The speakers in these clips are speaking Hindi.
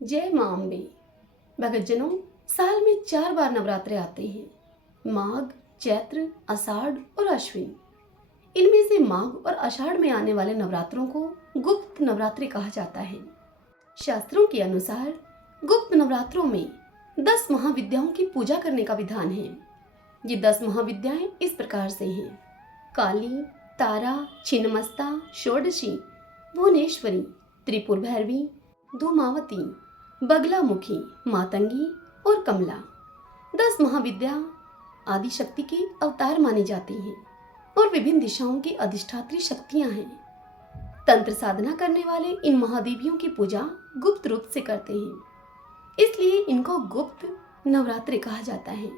जय मां अम्बे। भक्तजनों, साल में 4 बार नवरात्रे आते हैं, माघ, चैत्र, आषाढ़ और अश्विन। इनमें से माघ और आषाढ़ में आने वाले नवरात्रों को गुप्त नवरात्रि कहा जाता है। शास्त्रों के अनुसार गुप्त नवरात्रों में 10 महाविद्याओं की पूजा करने का विधान है। ये 10 महाविद्याएं इस प्रकार से हैं: काली, तारा, छिन्नमस्ता, षोडशी, भुवनेश्वरी, त्रिपुर भैरवी, धूमावती, बगलामुखी, मातंगी और कमला। 10 महाविद्या आदि शक्ति की अवतार मानी जाती हैं और विभिन्न दिशाओं की अधिष्ठात्री शक्तियां हैं। तंत्र साधना करने वाले इन महादेवियों की पूजा गुप्त रूप से करते हैं, इसलिए इनको गुप्त नवरात्रि कहा जाता है।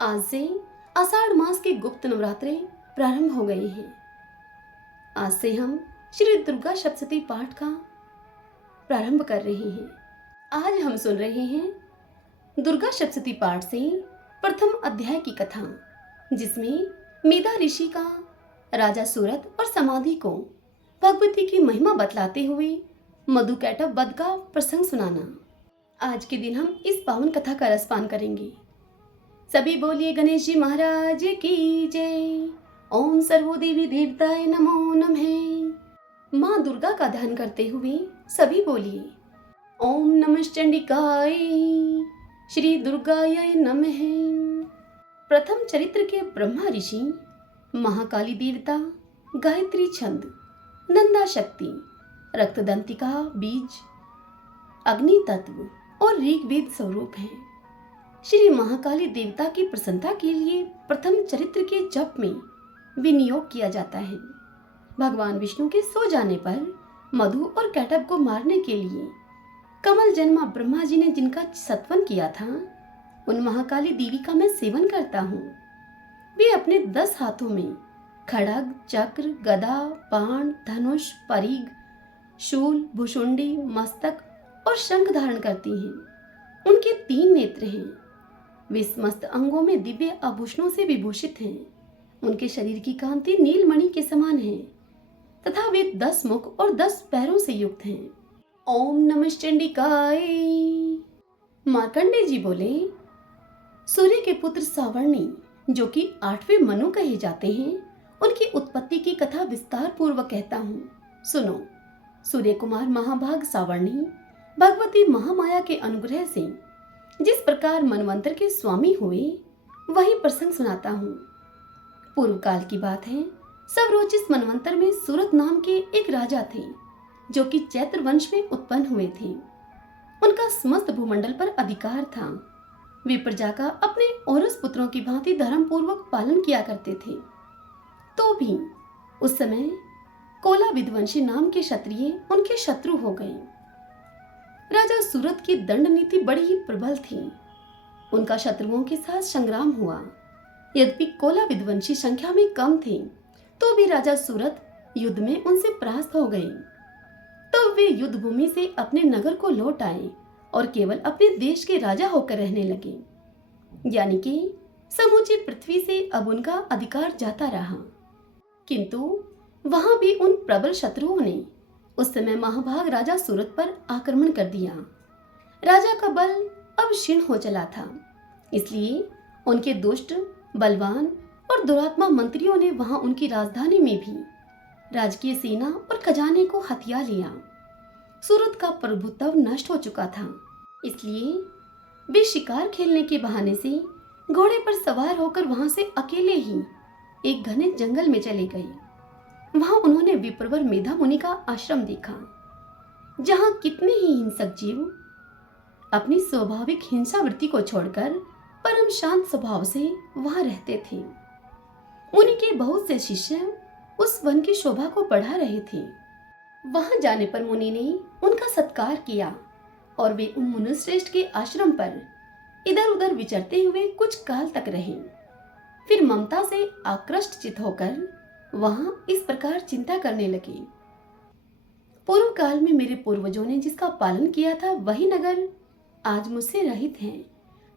आज से आषाढ़ मास के गुप्त नवरात्रे प्रारंभ हो गए हैं। आज से हम श्री दुर्गा सप्तशती पाठ का प्रारंभ कर रहे हैं। आज हम सुन रहे हैं दुर्गा सप्तशती पाठ से प्रथम अध्याय की कथा, जिसमें मेधा ऋषि का राजा सूरत और समाधि को भगवती की महिमा बतलाते हुए मधुकैटभ वध का प्रसंग सुनाना। आज के दिन हम इस पावन कथा का रसपान करेंगे। सभी बोलिए गणेश जी महाराज की जय। ओम सर्वो देवी देवताय नमो नमः। माँ दुर्गा का ध्यान करते हुए सभी बोलिए ओम नमश्चंडिकाय श्री दुर्गाय नमः। प्रथम चरित्र के ब्रह्मा ऋषि, महाकाली देवता, गायत्री छंद, नंदा शक्ति, रक्तदंतिका बीज, अग्नि तत्व और ऋग्वेद स्वरूप हैं। श्री महाकाली देवता की प्रसन्नता के लिए प्रथम चरित्र के जप में विनियोग किया जाता है। भगवान विष्णु के सो जाने पर मधु और कैटभ को मारने के लिए कमल जन्मा ब्रह्मा जी ने जिनका सत्वन किया था, उन महाकाली देवी का मैं सेवन करता हूँ। वे अपने 10 हाथों में खड़ग, चक्र, गदा, बाण, धनुष, परिघ, शूल, भुशुंडी, मस्तक और शंख धारण करती हैं। उनके 3 नेत्र हैं। वे समस्त अंगों में दिव्य आभूषणों से विभूषित हैं। उनके शरीर की कांति नीलमणि के समान है तथा वे 10 मुख और 10 पैरों से युक्त हैं। ओम नमश्चंडिकाय। मार्कंडेय जी बोले, सूर्य के पुत्र सावर्णी, जो कि 8वें मनु कहे जाते हैं, उनकी उत्पत्ति की कथा विस्तार पूर्वक कहता हूँ, सुनो। सूर्य कुमार महाभाग सावर्णी भगवती महामाया के अनुग्रह से जिस प्रकार मनवंतर के स्वामी हुए, वही प्रसंग सुनाता हूँ। पूर्व काल की बात है। सवरोचिस मनवंतर में सूरत नाम के एक राजा थे, जो कि चैत्र वंश में उत्पन्न हुए थे। उनका समस्त भूमंडल पर अधिकार था। वे प्रजा का अपने औरस पुत्रों की भांति धर्म पूर्वक पालन किया करते थे। तो भी उस समय कोला विध्वंसी नाम के क्षत्रिय उनके शत्रु हो गए। राजा सूरत की दंड नीति बड़ी ही प्रबल थी। उनका शत्रुओं के साथ संग्राम हुआ। यद्यपि कोला विध्वंसी संख्या में कम थे, तो भी राजा सूरत युद्ध में उनसे परास्त हो गए। तब वे युद्ध भूमि से अपने नगर को लौट आए और केवल अपने देश के राजा होकर रहने लगे। यानी कि समूची पृथ्वी से अब उनका अधिकार जाता रहा। किंतु वहां भी उन प्रबल शत्रुओं ने उस समय महाभाग राजा सूरत पर आक्रमण कर दिया। राजा का बल अब क्षीण हो चला था, इसलिए उनके दुष्ट, बलवान और दुरात्मा मंत्रियों ने वहां उनकी राजधानी में भी राजकीय सेना और खजाने को हथिया लिया। सूरत का प्रभुत्व नष्ट हो चुका था, इसलिए वे शिकार खेलने के बहाने से घोड़े पर सवार होकर वहां से अकेले ही एक घने जंगल में चले गए। वहां उन्होंने विप्रवर मेधा मुनि का आश्रम देखा, जहां कितने ही हिंसक जीव अपनी स्वाभाविक हिंसा वृत्ति को छोड़कर परम शांत स्वभाव से वहां रहते थे। मुनि के बहुत से शिष्य उस वन की शोभा को बढ़ा रहे थे। वहां जाने पर मुनि ने उनका सत्कार किया और वे उन मुनिश्रेष्ठ के आश्रम पर इधर उधर विचरते हुए कुछ काल तक रहे। फिर ममता से आकृष्ट चित होकर वहां इस प्रकार चिंता करने लगे, पूर्व काल में मेरे पूर्वजों ने जिसका पालन किया था, वही नगर आज मुझसे रहित है।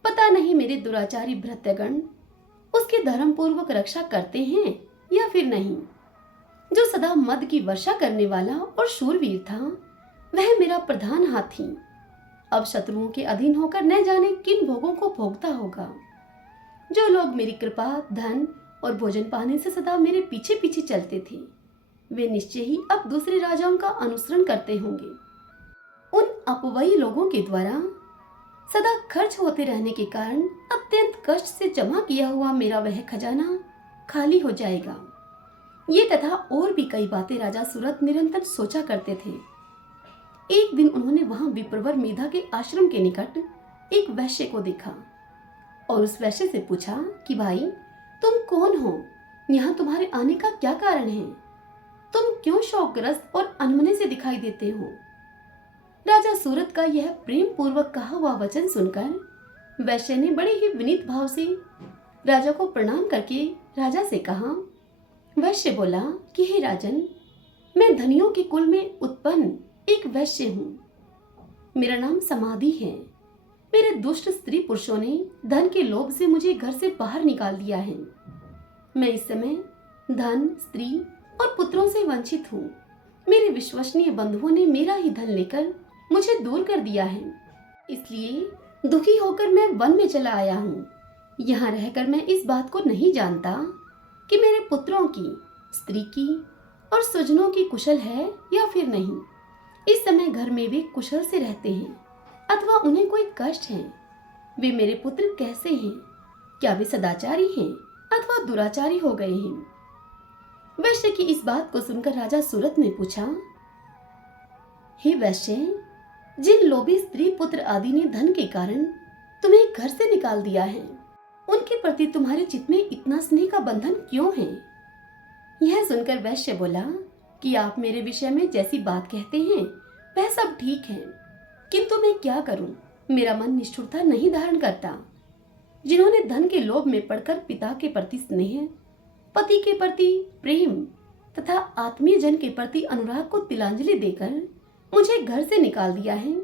पता नहीं मेरे दुराचारी भृत्यगण उसकी धर्म पूर्वक रक्षा करते हैं या फिर नहीं। जो सदा मद की वर्षा करने वाला और शूरवीर था, वह मेरा प्रधान हाथी अब शत्रुओं के अधीन होकर न जाने किन भोगों को भोगता होगा। जो लोग मेरी कृपा, धन और भोजन पाने से सदा मेरे पीछे पीछे चलते थे, वे निश्चय ही अब दूसरे राजाओं का अनुसरण करते होंगे। उन अपवयी लोगों के द्वारा सदा खर्च होते रहने के कारण अत्यंत कष्ट से जमा किया हुआ मेरा वह खजाना खाली हो जाएगा। ये तथा और भी कई बातें राजा सूरत निरंतर सोचा करते थे। एक दिन उन्होंने वहां विप्रवर मेधा के आश्रम के निकट एक वैश्य को देखा और उस वैश्य से पूछा कि भाई, तुम कौन हो? यहाँ तुम्हारे आने का क्या कारण है? तुम क्यों शोकग्रस्त और अनमने से दिखाई देते हो? राजा सूरत का यह प्रेम पूर्वक कहा हुआ वचन सुनकर वैश्य ने बड़े ही विनीत भाव से राजा को प्रणाम करके राजा से कहा। वैश्य बोला कि हे राजन, मैं धनियों के कुल में उत्पन्न एक वैश्य हूँ। मेरा नाम समाधि है। मेरे दुष्ट स्त्री पुरुषों ने धन के लोभ से मुझे घर से बाहर निकाल दिया है। मैं इस समय धन, स्त्री और पुत्रों से वंचित हूँ। मेरे विश्वसनीय बंधुओं ने मेरा ही धन लेकर मुझे दूर कर दिया है, इसलिए दुखी होकर मैं वन में चला आया हूँ। यहाँ रहकर मैं इस बात को नहीं जानता कि मेरे पुत्रों की, स्त्री की और स्वजनों की कुशल है या फिर नहीं। इस समय घर में वे कुशल से रहते हैं अथवा उन्हें कोई कष्ट है। वे मेरे पुत्र कैसे हैं? क्या वे सदाचारी हैं अथवा दुराचारी हो गए हैं? वैश्य की इस बात को सुनकर राजा सूरत ने पूछा, हे वैश्य, जिन लोभी स्त्री पुत्र आदि ने धन के कारण तुम्हें घर से निकाल दिया है, उनके प्रति तुम्हारे चित्त में इतना स्नेह का बंधन क्यों है? यह सुनकर वैश्य बोला कि आप मेरे विषय में जैसी बात कहते हैं वह सब ठीक है, किंतु मैं क्या करूं? मेरा मन निष्ठुरता नहीं धारण करता। जिन्होंने धन के लोभ में पड़कर पिता के प्रति स्नेह, पति के प्रति प्रेम तथा आत्मीय जन के प्रति अनुराग को तिलांजलि देकर मुझे घर से निकाल दिया है,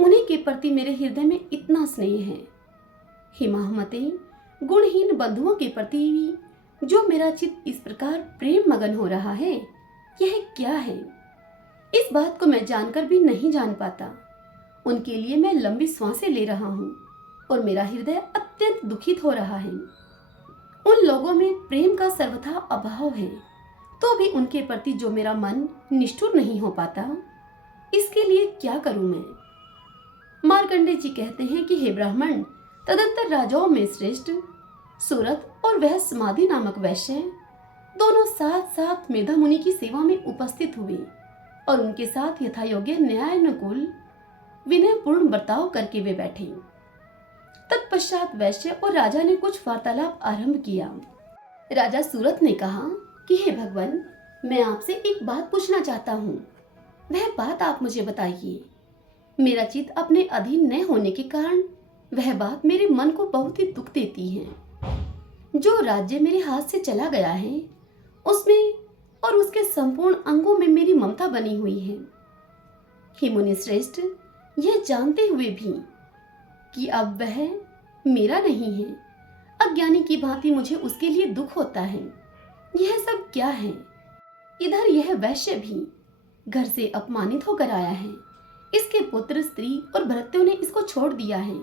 उन्हीं के प्रति मेरे हृदय में इतना स्नेह है। हे महामते, गुणहीन बंधुओं के प्रति भी जो मेरा चित्त इस प्रकार प्रेम मगन हो रहा है, यह क्या है? इस बात को मैं जानकर भी नहीं जान पाता। उनके लिए मैं लंबी सांसें ले रहा हूँ और मेरा हृदय अत्यंत दुखित हो रहा है। उन लोगों में प्रेम का सर्वथा अभाव है, तो भी उनके प्रति जो मेरा मन निष्ठुर नहीं हो पाता, इसके लिए क्या करूं मैं? मार्कंडेय जी कहते हैं कि हे ब्राह्मण, तदंतर राजाओं में श्रेष्ठ सूरत और वह समाधि नामक वैश्य दोनों साथ साथ मेधा मुनि की सेवा में उपस्थित हुए और उनके साथ यथायोग्य न्यायानुकूल विनयपूर्ण बर्ताव करके वे बैठे। तत्पश्चात वैश्य और राजा ने कुछ वार्तालाप आरंभ किया। राजा सूरत ने कहा कि हे भगवान, मैं आपसे एक बात पूछना चाहता हूँ। वह बात आप मुझे बताइए। मेरा चित्त अपने अधीन न होने के कारण वह बात मेरे मन को बहुत ही दुख देती है। जो राज्य मेरे हाथ से चला गया है, उसमें और उसके संपूर्ण अंगों में मेरी ममता बनी हुई है। हे मुनि श्रेष्ठ, यह जानते हुए भी कि अब वह मेरा नहीं है, अज्ञानी की भांति मुझे उसके लिए दुख होता है। यह सब क्या है? इधर यह वैश्य भी घर से अपमानित होकर आया है। इसके पुत्र, स्त्री और भृत्यों ने इसको छोड़ दिया है।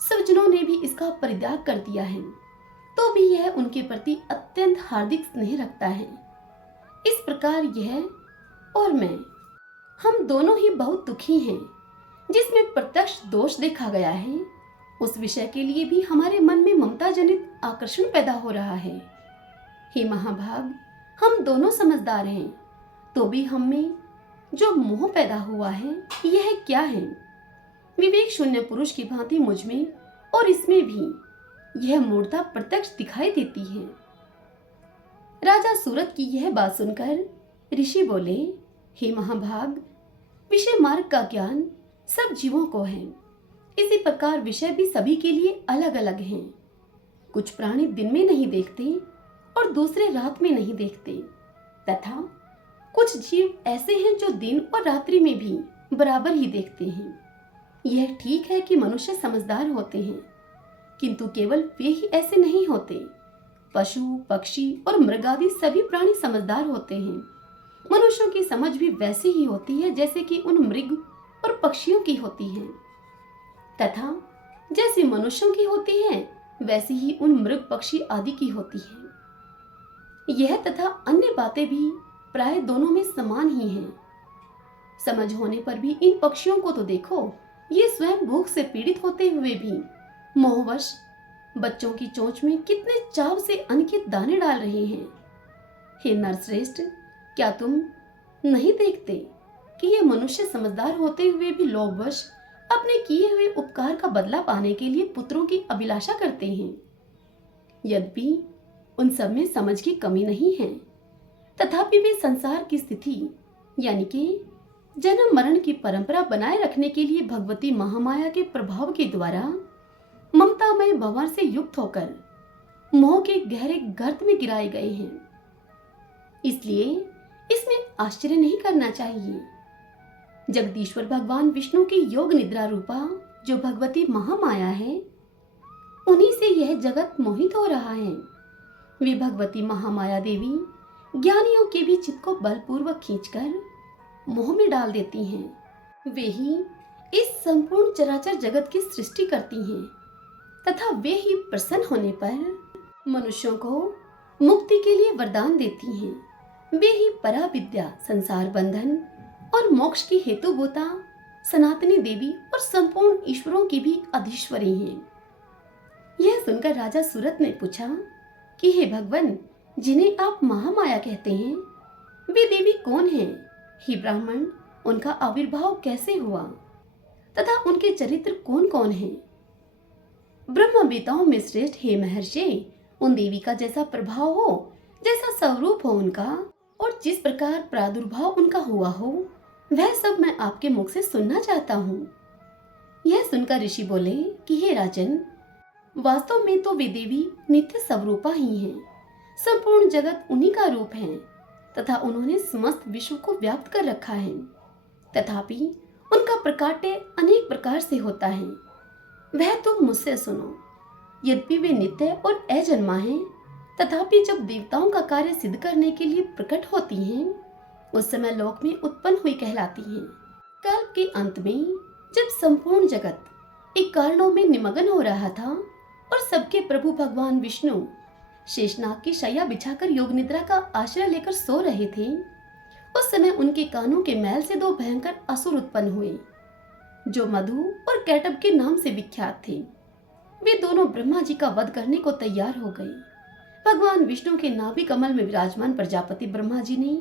स्वजनों ने भी इसका परित्याग कर दिया है, तो भी यह उनके प्रति अत्यंत हार्दिक स्नेह रखता है। इस प्रकार यह और मैं, हम दोनों ही बहुत दुखी हैं। जिसमें प्रत्यक्ष दोष देखा गया है, उस विषय के लिए भी हमारे मन में ममता जनित आकर्षण पैदा हो रहा है। हे महाभाग, हम दोनों समझदार हैं, तो भी हम में जो मोह पैदा हुआ है, यह क्या है? विवेक शून्य पुरुष की भांति मुझ में और इसमें भी यह मूर्ता प्रत्यक्ष दिखाई देती है। राजा सूरत की यह बात सुनकर ऋषि बोले, हे महाभाग, विषय मार्ग का ज्ञान सब जीवों को है। इसी प्रकार विषय भी सभी के लिए अलग अलग हैं। कुछ प्राणी दिन में नहीं देखते और दूसरे रात में नहीं देखते, तथा कुछ जीव ऐसे हैं जो दिन और रात्रि में भी बराबर ही देखते हैं। यह ठीक है कि मनुष्य समझदार होते हैं, किंतु केवल वे ही ऐसे नहीं होते। पशु, पक्षी और मृगादि सभी प्राणी समझदार होते हैं। मनुष्यों की समझ भी वैसी ही होती है जैसे कि उन मृग और पक्षियों की होती है। तथा जैसी मनुष्यों की होती है वैसी ही उन मृग पक्षी आदि की होती है। यह तथा अन्य बातें भी प्राय दोनों में समान ही हैं। समझ होने पर भी इन पक्षियों को तो देखो, ये स्वयं भूख से पीड़ित होते हुए भी मोहवश बच्चों की चोंच में कितने चाव से अन्न के दाने डाल रहे हैं। हे नरश्रेष्ठ, क्या तुम नहीं देखते कि ये मनुष्य समझदार होते हुए भी लोभवश अपने किए हुए उपकार का बदला पाने के लिए पुत्रों की अभिलाषा करते हैं। यद्यपि उन सब में समझ की कमी नहीं है, तथापि वे संसार की स्थिति यानी कि जन्म मरण की परंपरा बनाए रखने के लिए भगवती महामाया के प्रभाव के द्वारा ममतामय भंवर से युक्त होकर मोह के गहरे गर्त में गिराए गए हैं। इसलिए इसमें आश्चर्य नहीं करना चाहिए। जगदीश्वर भगवान विष्णु की योग निद्रा रूपा जो भगवती महामाया है, उन्हीं से यह जगत मोहित हो रहा है। वे भगवती महामाया देवी ज्ञानियों के भी चित्त को बलपूर्वक खींचकर मोह में डाल देती हैं। वे ही इस संपूर्ण चराचर जगत की सृष्टि करती हैं तथा वे ही प्रसन्न होने पर मनुष्यों को मुक्ति के लिए वरदान देती हैं। वे ही परा विद्या, संसार बंधन और मोक्ष की हेतुभूता सनातनी देवी और संपूर्ण ईश्वरों की भी अधीश्वरी हैं। यह सुनकर राजा सूरत ने पूछा कि हे भगवान, जिन्हें आप महामाया कहते हैं, वे देवी कौन हैं? हे ब्राह्मण, उनका आविर्भाव कैसे हुआ तथा उनके चरित्र कौन कौन हैं? ब्रह्मवेताओं में श्रेष्ठ हे महर्षि, उन देवी का जैसा प्रभाव हो, जैसा स्वरूप हो उनका और जिस प्रकार प्रादुर्भाव उनका हुआ हो, वह सब मैं आपके मुख से सुनना चाहता हूँ। यह सुनकर ऋषि बोले कि हे राजन, वास्तव में तो वे देवी नित्य स्वरूपा ही हैं। संपूर्ण जगत उन्हीं का रूप है तथा उन्होंने समस्त विश्व को व्याप्त कर रखा है। तथापि उनका प्रकाट्य अनेक प्रकार से होता है, वह तुम मुझसे सुनो। यद्यपि वे नित्य और अजन्मा हैं, तथापि जब देवताओं का कार्य सिद्ध करने के लिए प्रकट होती हैं, उस समय लोक में उत्पन्न हुई कहलाती हैं। कल्प के अंत में जब संपूर्ण जगत एक कारणों में निमग्न हो रहा था और सबके प्रभु भगवान विष्णु शेषनाग की शैया बिछाकर योग निद्रा का आश्रय लेकर सो रहे थे, उस समय उनके कानों के मैल से दो भयंकर असुर उत्पन्न हुए जो मधु और कैटब के नाम से विख्यात थे। वे दोनों ब्रह्मा जी का वध करने को तैयार हो गए। भगवान विष्णु के नाभि कमल में विराजमान प्रजापति ब्रह्मा जी ने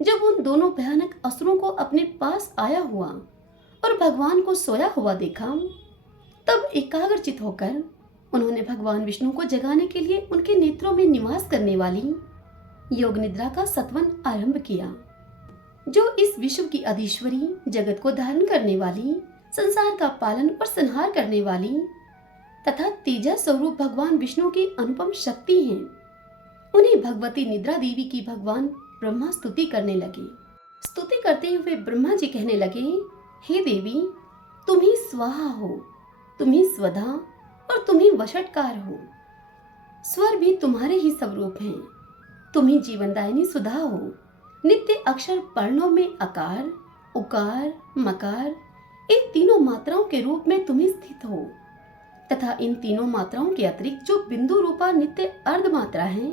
जब उन दोनों भयानक असुरों को अपने पास आया हुआ और भगवान को सोया हुआ देखा, तब एकाग्रचित होकर उन्होंने भगवान विष्णु को जगाने के लिए उनके नेत्रों में निवास करने वाली योग निद्रा का सत्वन आरंभ किया, जो इस विश्व की अधीश्वरी, जगत को धारण करने वाली, संसार का पालन और संहार करने वाली तथा तेजा स्वरूप भगवान विष्णु की अनुपम शक्ति हैं। उन्हें भगवती निद्रा देवी की भगवान ब्रह्मा स्तुति करने लगे। स्तुति करते हुए ब्रह्मा जी कहने लगे, हे देवी, तुम ही स्वाहा हो, तुम ही स्वधा और तुम ही वशटकार हो। स्वर भी तुम्हारे ही स्वरूप हैं। तुम ही जीवनदायिनी सुधा हो। नित्य अक्षर पर्णों में अकार, उकार, मकार, इन तीनों मात्राओं के रूप में तुम ही स्थित हो तथा इन तीनों मात्राओं के अतिरिक्त जो बिंदु रूपा नित्य अर्ध मात्रा है,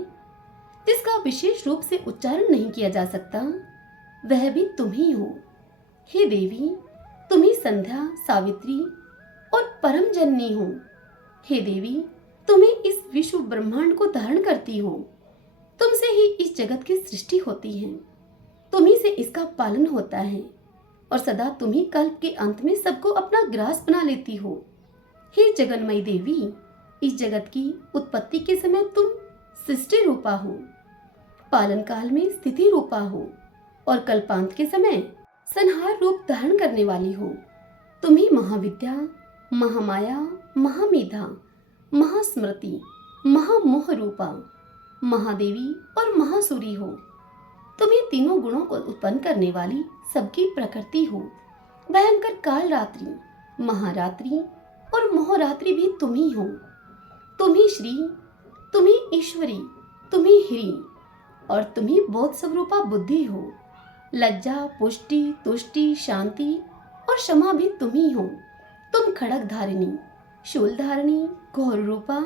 जिसका विशेष रूप से उच्चारण नहीं किया जा सकता, वह भी तुम ही हो। हे देवी, तुम ही संध्या, सावित्री और परम जननी हो। हे देवी, तुम ही इस विश्व ब्रह्मांड को धारण करती हो। तुमसे ही इस जगत की सृष्टि होती है, तुम ही से इसका पालन होता है और सदा तुम ही कल्प के अंत में सबको अपना ग्रास बना लेती हो। हे जगन्मयी देवी, इस जगत की उत्पत्ति के समय तुम सृष्टि रूपा हो, पालन काल में स्थिति रूपा हो और कल्पांत के समय संहार रूप धारण करने वाली हो। तुम ही महाविद्या, महामाया, महामेधा, महास्मृति, महामोह रूपा, महादेवी और महासुरी हो। तुम ही तीनों गुणों को उत्पन्न करने वाली सबकी प्रकृति हो। भयंकर काल रात्रि, महारात्रि और मोहरात्रि भी तुम ही हो। तुम ही श्री, तुम ही ईश्वरी, तुम ही हिरी और तुम ही बोध स्वरूपा बुद्धि हो। लज्जा, पुष्टि, तुष्टि, शांति और क्षमा भी तुम ही हो। तुम खड़ग धारिणी, शूल धारिणी, घोर रूपा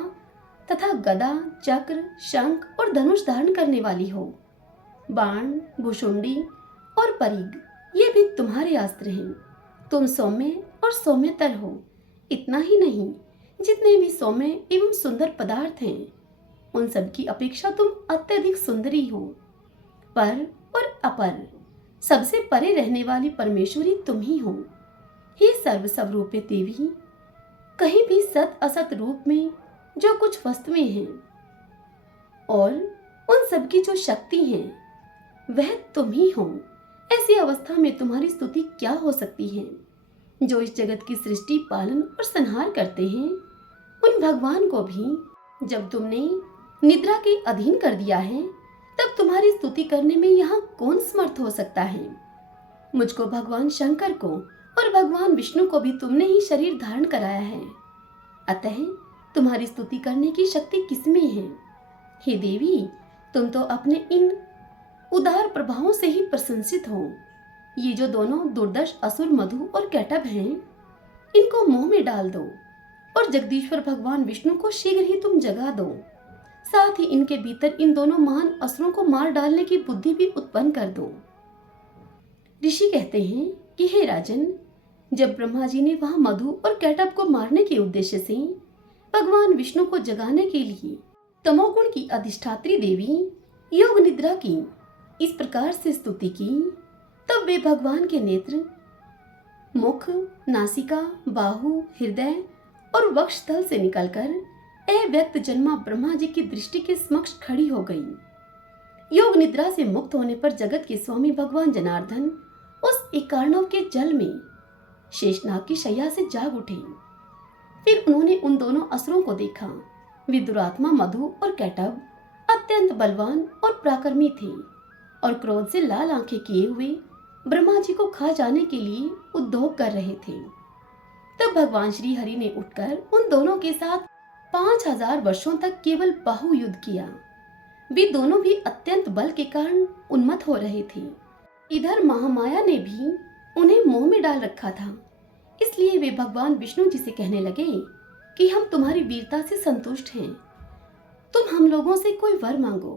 तथा गदा, चक्र, शंख और धनुष धारण करने वाली हो। बाण, भुषुंडी और परिग ये भी तुम्हारे अस्त्र हैं। तुम सौम्य और सौम्यतर हो। इतना ही नहीं, जितने भी सौम्य एवं सुंदर पदार्थ हैं उन सब की अपेक्षा तुम अत्यधिक सुंदरी हो। पर और अपर सबसे परे रहने वाली परमेश्वरी तुम ही हो। हे सर्व स्वरूपे देवी, कहीं भी सत असत रूप में जो कुछ वस्तुएं हैं और उन सब की जो शक्ति है वह तुम ही हो। ऐसी अवस्था में तुम्हारी स्तुति क्या हो सकती है? जो इस जगत की सृष्टि, पालन और संहार करते हैं, उन भगवान को भी जब तुमने निद्रा के अधीन कर दिया है, तब तुम्हारी स्तुति करने में यहाँ कौन समर्थ हो सकता है? मुझको, भगवान शंकर को और भगवान विष्णु को भी तुमने ही शरीर धारण कराया है, अतः तुम्हारी स्तुति करने की शक्ति किसमें है? हे देवी, तुम तो अपने इन उदार प्रभावों से ही प्रशंसित हो। ये जो दोनों दुर्दश असुर मधु और कैटभ हैं, इनको मोह में डाल दो और जगदीश्वर भगवान विष्णु को शीघ्र ही तुम जगा दो। साथ ही इनके भीतर इन दोनों महान असुरों को मार डालने की बुद्धि भी उत्पन्न कर दो। ऋषि कहते हैं कि हे राजन, जब ब्रह्मा जी ने वहां मधु और कैटभ को मारने के उद्देश्य से भगवान विष्णु को जगाने के लिए तमोगुण की अधिष्ठात्री देवी योग निद्रा की इस प्रकार से स्तुति की, तब वे भगवान के नेत्र, मुख, नासिका, बाहु, हृदय और वक्ष स्थल से निकलकर अव्यक्त जन्मा ब्रह्मा जी की दृष्टि के समक्ष खड़ी हो गई। योग निद्रा से मुक्त होने पर जगत के स्वामी भगवान जनार्दन उस एकार्णव के जल में शेषनाग की शैया से जाग उठे। फिर उन्होंने उन दोनों असुरों को देखा। वे दुरात्मा मधु और कैटभ अत्यंत बलवान और पराक्रमी थे और क्रोध से लाल आंखें किए हुए ब्रह्मा जी को खा जाने के लिए उद्योग कर रहे थे। तब भगवान श्री हरि ने उठकर उन दोनों के साथ 5000 वर्षों तक केवल बाहु युद्ध किया। वे दोनों भी अत्यंत बल के कारण उन्मत्त हो रहे थे। इधर महामाया ने भी उन्हें मोह में डाल रखा था। इसलिए वे भगवान विष्णु जी से कहने लगे कि हम तुम्हारी वीरता से संतुष्ट हैं, तुम हम लोगों से कोई वर मांगो।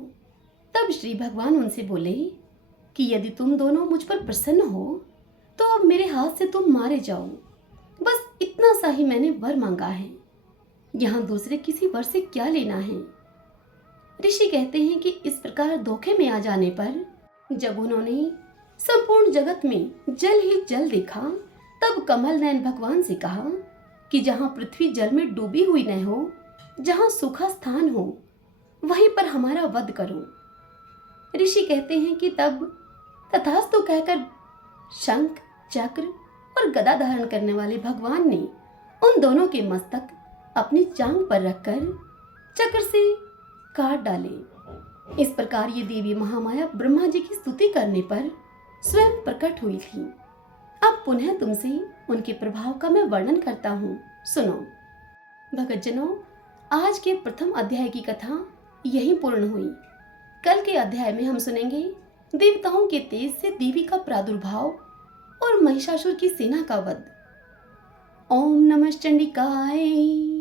तब श्री भगवान उनसे बोले कि यदि तुम दोनों मुझ पर प्रसन्न हो तो अब मेरे हाथ से तुम मारे जाओ। बस इतना सा ही मैंने वर मांगा है, यहाँ दूसरे किसी वर से क्या लेना है। ऋषि कहते हैं कि इस प्रकार धोखे में आ जाने पर जब उन्होंने संपूर्ण जगत में जल ही जल देखा, तब कमल नयन भगवान से कहा कि जहाँ पृथ्वी जल में डूबी हुई न हो, जहाँ सूखा स्थान हो, वहीं पर हमारा वध करो। ऋषि कहते हैं कि तब तथास्तु कहकर शंख, चक्र और गदा धारण करने वाले भगवान ने उन दोनों के मस्तक अपनी जांग पर रखकर चक्र से काट डाले। इस प्रकार ये देवी महामाया ब्रह्मा जी की स्तुति करने पर स्वयं प्रकट हुई थी। अब पुनः तुमसे उनके प्रभाव का मैं वर्णन करता हूँ, सुनो। भक्तजनों, आज के प्रथम अध्याय की कथा यहीं पूर्ण हुई। कल के अध्याय में हम सुनेंगे देवताओं के तेज से देवी का प्रादुर्भाव और महिषासुर की सेना का वध। ओम नमः चंडिकाय।